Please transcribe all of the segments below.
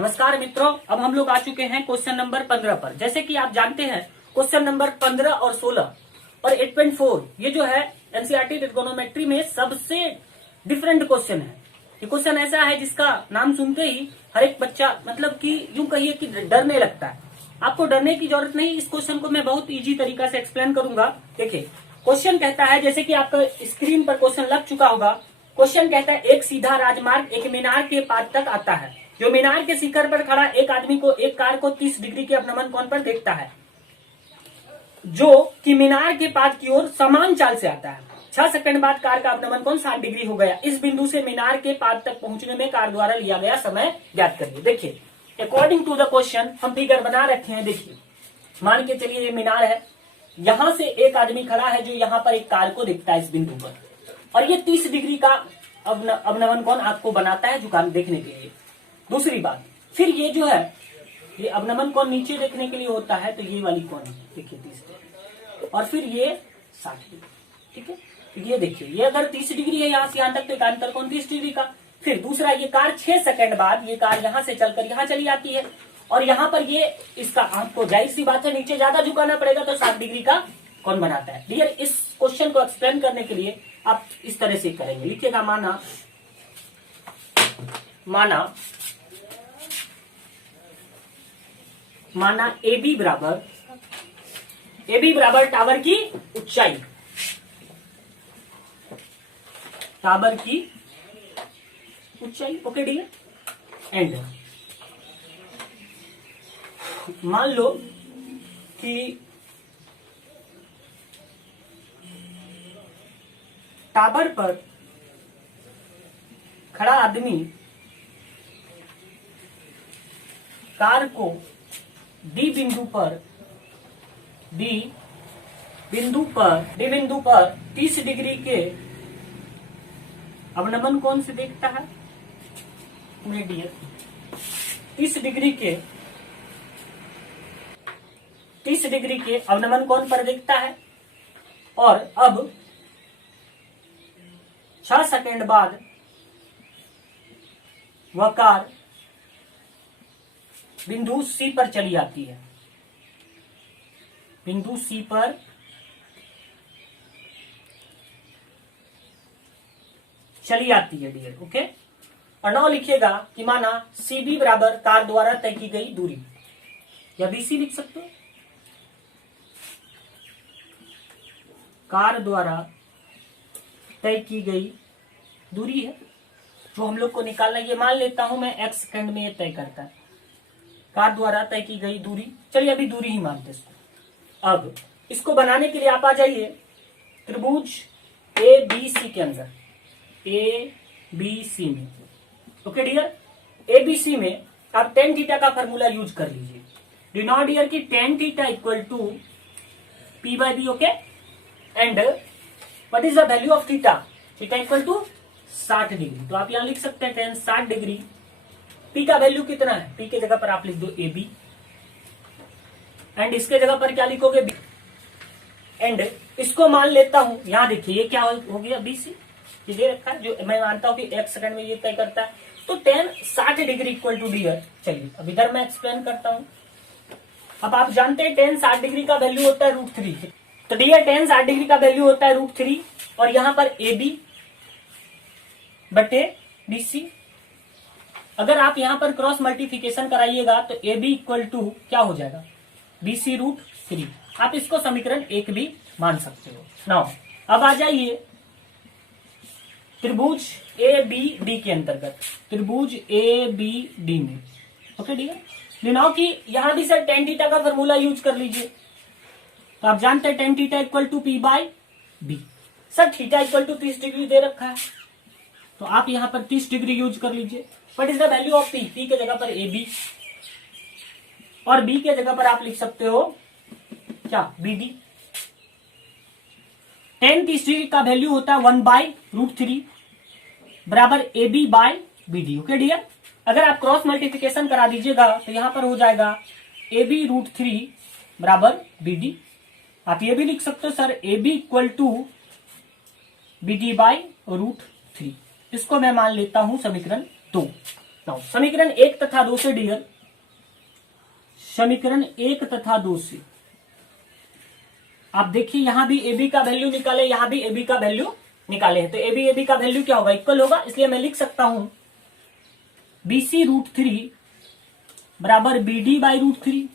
नमस्कार मित्रों, अब हम लोग आ चुके हैं क्वेश्चन नंबर 15 पर। जैसे कि आप जानते हैं क्वेश्चन नंबर 15 और 16 और 8.4 ये जो है एनसीईआरटी ट्रिगोनोमेट्री में सबसे डिफरेंट क्वेश्चन है। ये क्वेश्चन ऐसा है जिसका नाम सुनते ही हर एक बच्चा मतलब कि यूं कहिए कि डरने लगता है। आपको डरने की जरूरत नहीं, इस क्वेश्चन को मैं बहुत इजी तरीका से एक्सप्लेन करूंगा। देखिए क्वेश्चन कहता है, जैसे कि आपका स्क्रीन पर क्वेश्चन लग चुका होगा। क्वेश्चन कहता है एक सीधा राजमार्ग एक मीनार के पाद तक आता है। जो मीनार के शिखर पर खड़ा एक आदमी को एक कार को 30 डिग्री के अवनमन कोण पर देखता है, जो कि मीनार के पाद की ओर समान चाल से आता है। 6 सेकंड बाद कार का अवनमन कोण 60 डिग्री हो गया। इस बिंदु से मीनार के पाद तक पहुंचने में कार द्वारा लिया गया समय ज्ञात करिए। देखिए अकॉर्डिंग टू द क्वेश्चन हम फिगर बना रखे हैं। देखिए मान के चलिए ये मीनार है, यहां से एक आदमी खड़ा है जो यहाँ पर एक कार को देखता है इस बिंदु पर, और ये 30 डिग्री का अवनमन कोण आपको बनाता है झुकाव देखने के लिए। दूसरी बात, फिर ये जो है ये अवनमन कोण नीचे देखने के लिए होता है, तो ये वाली कोण देखिए 30 डिग्री, और फिर ये 60 डिग्री। ठीक है, ये देखिए ये अगर 30 डिग्री है यहाँ से यहाँ तक, तो एकांतर कोण 30 डिग्री का। फिर दूसरा, ये कार 6 सेकंड बाद ये कार यहाँ से चलकर यहाँ चली आती है, और यहाँ पर ये इसका आपको जाहिर सी बात है नीचे ज्यादा झुकाना पड़ेगा, तो 60 डिग्री का कोण बनाता है। डियर, इस क्वेश्चन को एक्सप्लेन करने के लिए आप इस तरह से करेंगे, लिखिएगा माना AB बराबर टावर की ऊंचाई, टावर की ऊंचाई। ओके डियर, एंड मान लो कि टावर पर खड़ा आदमी कार को डी बिंदु पर 30 डिग्री के अवनमन कोण से देखता है। डियर 30 डिग्री के अवनमन कोण पर देखता है, और अब 6 सेकंड बाद वह कार बिंदु सी पर चली आती है। बिंदु सी पर चली आती है डियर। ओके, और नाउ लिखिएगा कि माना CB बराबर कार द्वारा तय की गई दूरी, या BC लिख सकते हो। कार द्वारा तय की गई दूरी है जो हम लोग को निकालना है। ये मान लेता हूं मैं x सेकंड में ये तय करता है, कार द्वारा तय की गई दूरी। चलिए अभी दूरी ही मानते इसको। अब इसको बनाने के लिए आप आ जाइए त्रिभुज ABC के अंदर, ABC में। ओके डियर, ABC में आप tan थीटा का फॉर्मूला यूज कर लीजिए। डू नॉट डियर की tan theta equal to P/B। Okay, and what is the value of theta? Theta equal to 60 degree. तो आप यहां लिख सकते हैं tan 60 डिग्री। P का वैल्यू कितना है? P के जगह पर आप लिख दो AB, एंड इसके जगह पर क्या लिखोगे? B। एंड इसको मान लेता हूं, यहां देखिए ये क्या हो गया, BC ये दे रखा है, जो मैं मानता हूं कि 1 सेकंड में ये तय करता है। तो tan 60 degree equal to dear. चलिए अब इधर मैं एक्सप्लेन करता हूं। अब आप जानते हैं tan 60 डिग्री का वैल्यू होता है √3। तो डियर tan 60 डिग्री का वैल्यू होता है √3, और यहां पर AB बटे BC। अगर आप यहां पर क्रॉस मल्टीप्लिकेशन कराइएगा तो AB इक्वल टू क्या हो जाएगा? BC √3। आप इसको समीकरण 1 भी मान सकते हो। नाउ अब आ जाइए त्रिभुज ABD के अंतर्गत, त्रिभुज ABD में। ओके डियर, नाउ कि यहां भी सर tan थीटा का फॉर्मूला यूज कर लीजिए। तो आप जानते हैं tan theta equal to P/B। Sir theta equal to 30 degree दे रखा है, तो आप यहां पर 30 डिग्री यूज कर लीजिए। What is the value of P? P के जगह पर AB, और B के जगह पर आप लिख सकते हो क्या? BD। tan 30 डिग्री का वैल्यू होता है 1/√3 बराबर AB/BD। ओके डियर, अगर आप क्रॉस मल्टीप्लिकेशन करा दीजिएगा तो यहां पर हो जाएगा AB √3 बराबर BD। आप ये भी लिख सकते हो sir AB equal to BD/√3। इसको मैं मान लेता हूं समीकरण 2। नाउ समीकरण 1 तथा 2 से डियर, समीकरण 1 तथा 2 से आप देखिए यहां भी ए बी का वैल्यू निकाले, यहां भी ए बी का वैल्यू निकाले हैं, तो ए बी का वैल्यू क्या होगा, इक्वल होगा। इसलिए मैं लिख सकता हूं BC√3 बराबर BD/√3,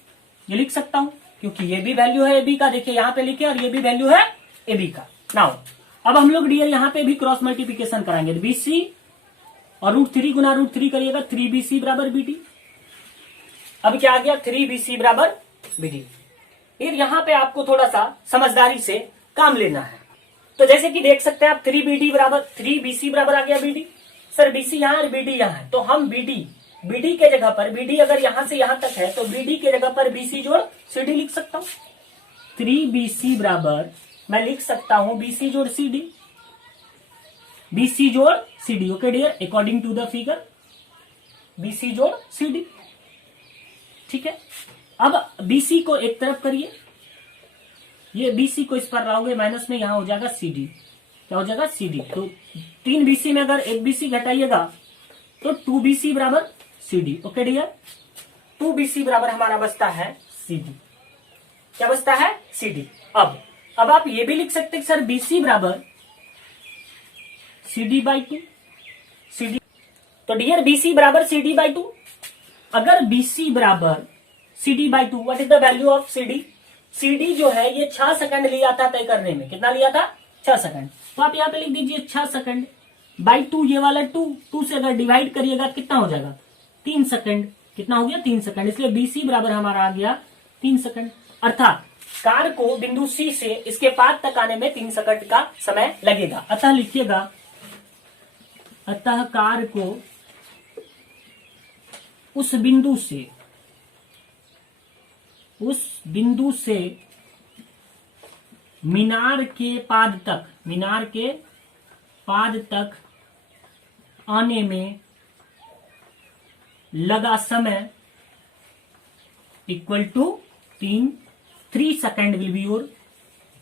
ये लिख सकता हूं क्योंकि ये भी वैल्यू है ए बी का, देखिए यहां पे लिखे, और ये भी वैल्यू है ए बी का। नाउ अब हम लोग डियर यहां पे भी क्रॉस मल्टीप्लीकेशन कराएंगे, BC और √3 गुना √3 करिएगा, 3BC बराबर BD। अब क्या आ गया, 3BC बराबर BD। फिर यहां पे आपको थोड़ा सा समझदारी से काम लेना है। तो जैसे कि देख सकते हैं आप 3BC बराबर आ गया BD। सर BC यहां और BD यहां है, तो हम BD के जगह पर, BD अगर यहां से यहां तक है तो BD के जगह पर BC जोड़ CD लिख सकता हूं। 3BC बराबर मैं लिख सकता हूं BC जोड़ CD, BC जोड़ CD। Okay dear, according to the figure BC जोड़ CD, ठीक है। अब BC को एक तरफ करिए, ये BC को इस पर लाओगे माइनस में, यहां हो जाएगा CD, क्या हो जाएगा CD। तो 3BC में अगर 1BC घटाइएगा तो 2BC बराबर CD। ओके डियर, 2BC बराबर हमारा बचता है CD, क्या बचता है CD। अब आप ये भी लिख सकते हैं सर BC बराबर CD/2, CD। तो डियर BC बराबर CD/2, अगर BC बराबर CD/2, what is the value of CD? CD जो है ये 6 सेकंड लिया था तय करने में, कितना लिया था, 6 सेकंड। तो आप यहाँ पे लिख दीजिए 6 सेकंड बाई 2, ये वाला 2 से अगर डिवाइड करिएगा कितना हो जाएगा, 3 सेकंड। कितना हो गया, 3 सेकंड। इसलिए BC बराबर हमारा आ गया 3 सेकंड, अर्थात कार को बिंदु C से इसके पार तक आने में 3 सेकंड का समय लगेगा। अतः लिखिएगा, अतः कार को उस बिंदु से मीनार के पाद तक आने में लगा समय equal to 3 second will be your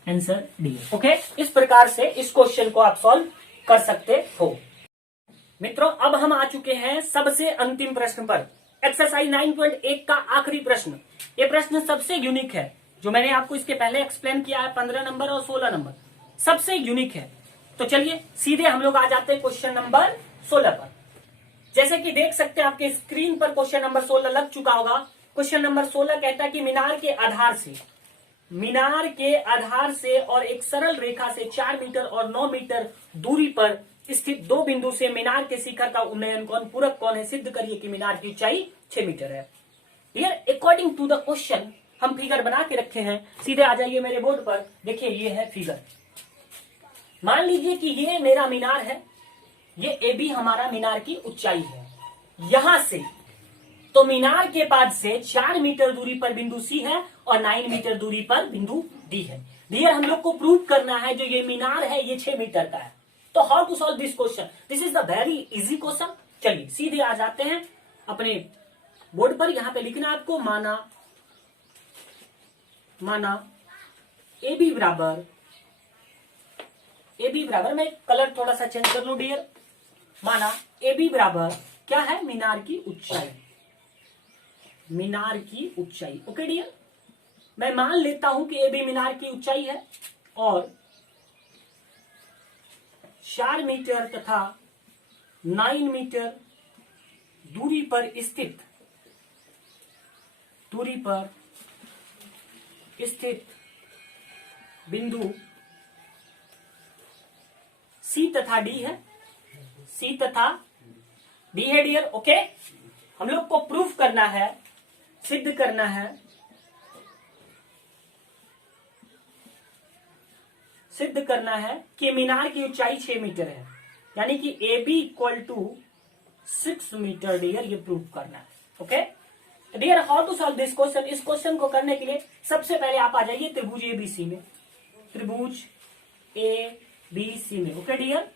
answer D. Okay, इस प्रकार से इस क्वेश्चन को आप सॉल्व कर सकते हो। मित्रों, अब हम आ चुके हैं सबसे अंतिम प्रश्न पर, एक्सरसाइज 9.1 का आखिरी प्रश्न। ये प्रश्न सबसे यूनिक है, जो मैंने आपको इसके पहले एक्सप्लेन किया है, 15 नंबर और 16 नंबर सबसे यूनिक है। तो चलिए सीधे हम लोग आ जाते हैं क्वेश्चन नंबर 16 पर। जैसे कि देख सकते हैं आपके स्क्रीन पर क्वेश्चन नंबर 16 लग चुका होगा। क्वेश्चन नंबर 16 कहता है कि मीनार के आधार से और एक सरल रेखा से 4 मीटर और 9 मीटर दूरी पर स्थित दो बिंदु से मीनार के शिखर का उन्नयन कौन पूरक कौन है, सिद्ध करिए कि मीनार की ऊंचाई 6 मीटर है। अकॉर्डिंग टू द क्वेश्चन हम फिगर बना के रखे हैं, सीधे आ जाइए मेरे बोर्ड पर। देखिए ये है फिगर। मान लीजिए कि ये मेरा मीनार है, ये AB हमारा मीनार की ऊंचाई है। यहां से तो मीनार के पाद से 4 मीटर दूरी पर बिंदु C है और 9 मीटर दूरी पर बिंदु D है। डियर, हम लोग को प्रूव करना है जो ये मीनार है ये 6 मीटर का है। तो how to solve this question? This is the very easy question. चलिए सीधे आ जाते हैं अपने बोर्ड पर। यहां पे लिखना आपको, माना AB बराबर, मैं कलर थोड़ा सा चेंज कर लूं डियर। माना AB बराबर क्या है, मीनार की ऊंचाई। ओके डियर, मैं मान लेता हूं कि AB मीनार की ऊंचाई है और 4 मीटर तथा 9 मीटर दूरी पर स्थित बिंदु C तथा D है। डियर। ओके, हम लोग को प्रूफ करना है, सिद्ध करना है कि मीनार की ऊंचाई 6 मीटर है, यानी कि AB equal to 6 metre. Dear, ये प्रूफ करना है। Okay dear, how to solve this question? इस क्वेश्चन को करने के लिए सबसे पहले आप आ जाइए त्रिभुज ABC में। ओके डियर,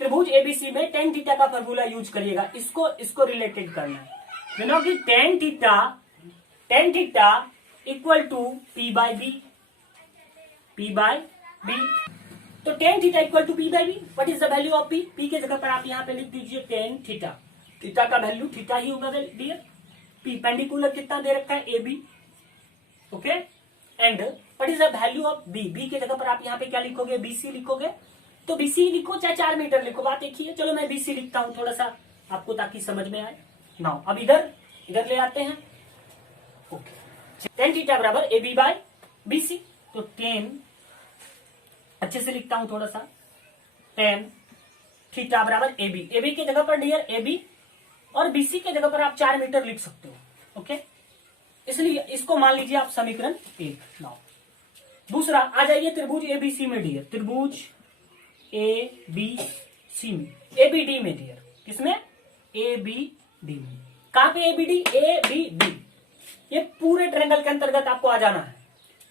त्रिभुज ABC में tan थीटा का फॉर्मूला यूज करिएगा, इसको रिलेटेड करना है। यू नो कि tan theta equal to P/B। तो tan theta equal to P/B। What is the value of P? P के जगह पर आप यहां पे लिख दीजिए tan थीटा। थीटा का वैल्यू थीटा ही होगा डियर। परपेंडिकुलर कितना दे रखा है, A B, okay. And what is the value of B, B के जगह पर आप यहाँ पे क्या लिखोगे, बीसी लिखोगे। तो बीसी लिखो चाहे 4 मीटर लिखो, बात एक ही है। चलो मैं बीसी लिखता हूं थोड़ा सा आपको ताकि समझ में आए। नाउ अब इधर ले आते हैं, ओके। टेन थीटा बराबर ए बी बाय बीसी, तो 10 अच्छे से लिखता हूं थोड़ा सा, 10 थीटा बराबर ए बी। ए बी के जगह पर डियर ए बी और बीसी के जगह पर आप 4 मीटर लिख सकते हो, ओके। इसलिए इसको मान लीजिए आप समीकरण 1। नाउ दूसरा आ जाइए त्रिभुज एबीसी में डियर, त्रिभुज ए बी सी में, ए बी डी में डियर, किसमें, ए बी डी में। कहां पे A B D, A B D, ये पूरे ट्रायंगल के अंतर्गत आपको आ जाना है।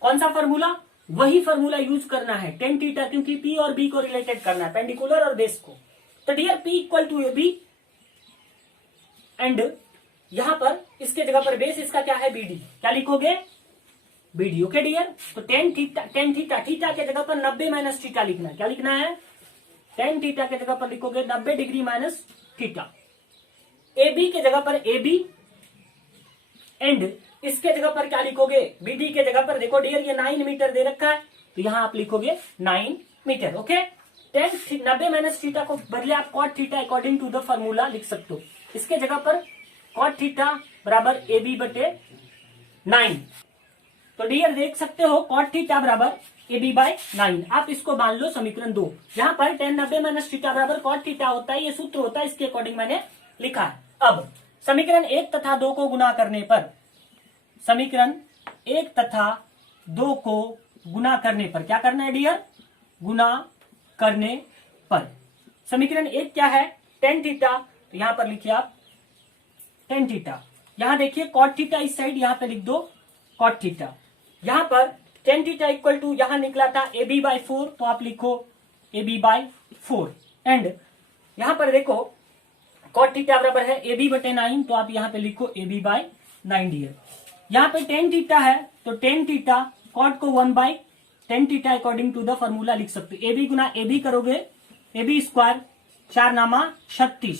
कौन सा फॉर्मूला, वही फॉर्मूला यूज करना है, टेन थीटा, क्योंकि पी और बी को रिलेटेड करना है, पेंडिकुलर और बेस को। तो dear P equal to A B and यहां पर इसके जगह पर बेस इसका क्या है, बी डी, क्या लिखोगे, बी डी, ओके डियर। तो टेन थीटा, थीटा के जगह पर 90 माइनस थीटा लिखना है, क्या लिखना है, टेन थीटा के जगह पर लिखोगे 90 degree minus theta. A B के जगह पर ए बी एंड इसके जगह पर क्या लिखोगे, बी डी के जगह पर, देखो डियर ये 9 मीटर दे रखा है, तो यहां आप लिखोगे 9 मीटर, ओके। 90 माइनस थीटा को बदले आप cot theta according to the formula लिख सकते हो। इसके जगह पर कॉट थीटा बराबर ए बी बटे 9, तो डियर देख सकते हो कॉट थीटा बराबर ए बी बाय 9। आप इसको मान लो समीकरण 2। यहां पर 90 माइनस थीटा बराबर कॉट थीटा होता है, ये सूत्र होता है, इसके अकॉर्डिंग मैंने लिखा है। अब समीकरण 1 तथा 2 को गुना करने पर, समीकरण 1 तथा 2 को गुना करने पर क्या करना है डियर, गुना करने पर समीकरण 1 क्या है, टेन थीटा, तो यहां पर लिखिए आप टेन थीटा, यहां देखिए कॉट थीटा इस साइड, यहां पे लिख दो कॉट थीटा। यहां पर टेन थीटा इक्वल टू यहां निकला था ए बी बाय 4, तो आप लिखो ए बी बाय 4 एंड यहां पर देखो कॉट थीटा बराबर है ए बी बटे 9, तो आप यहां पे लिखो ए बी बाय 9 डियर। यहां पे टेन थीटा है, तो टेन थीटा कॉट को 1 by tan theta according to the formula लिख सकते हो। A B Guna A B करोगे, ए बी स्क्वायर 4 नामा 36,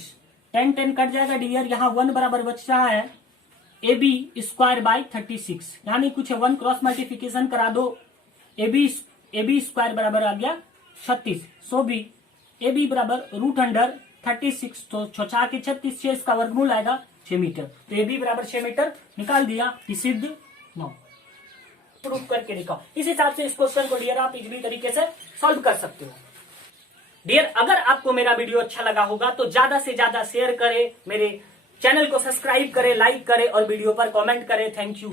10 कट जाएगा डियर, यहाँ 1 बराबर बच रहा है ए बी स्क्वायर बाय 36, यहाँ नहीं कुछ है, 1 क्रॉस मल्टीप्लीकेशन करा दो, ए बी स्क्वायर बराबर आ गया 36, सो बी ए बी बराबर रूट अंडर 36, तो 4 के 36, 6 इसका वर्गमूल आएगा 6 मीटर, तो ए बी बराबर 6 मीटर निकाल दिया, सिद्ध नो, प्रूव करके दिखाओ। इस हिसाब से इस क्वेश्चन को डियर आप इजीली तरीके से सॉल्व कर सकते हो। डियर अगर आपको मेरा वीडियो अच्छा लगा होगा तो ज्यादा से ज्यादा शेयर करें, मेरे चैनल को सब्सक्राइब करें, लाइक करें और वीडियो पर कमेंट करें। Thank you.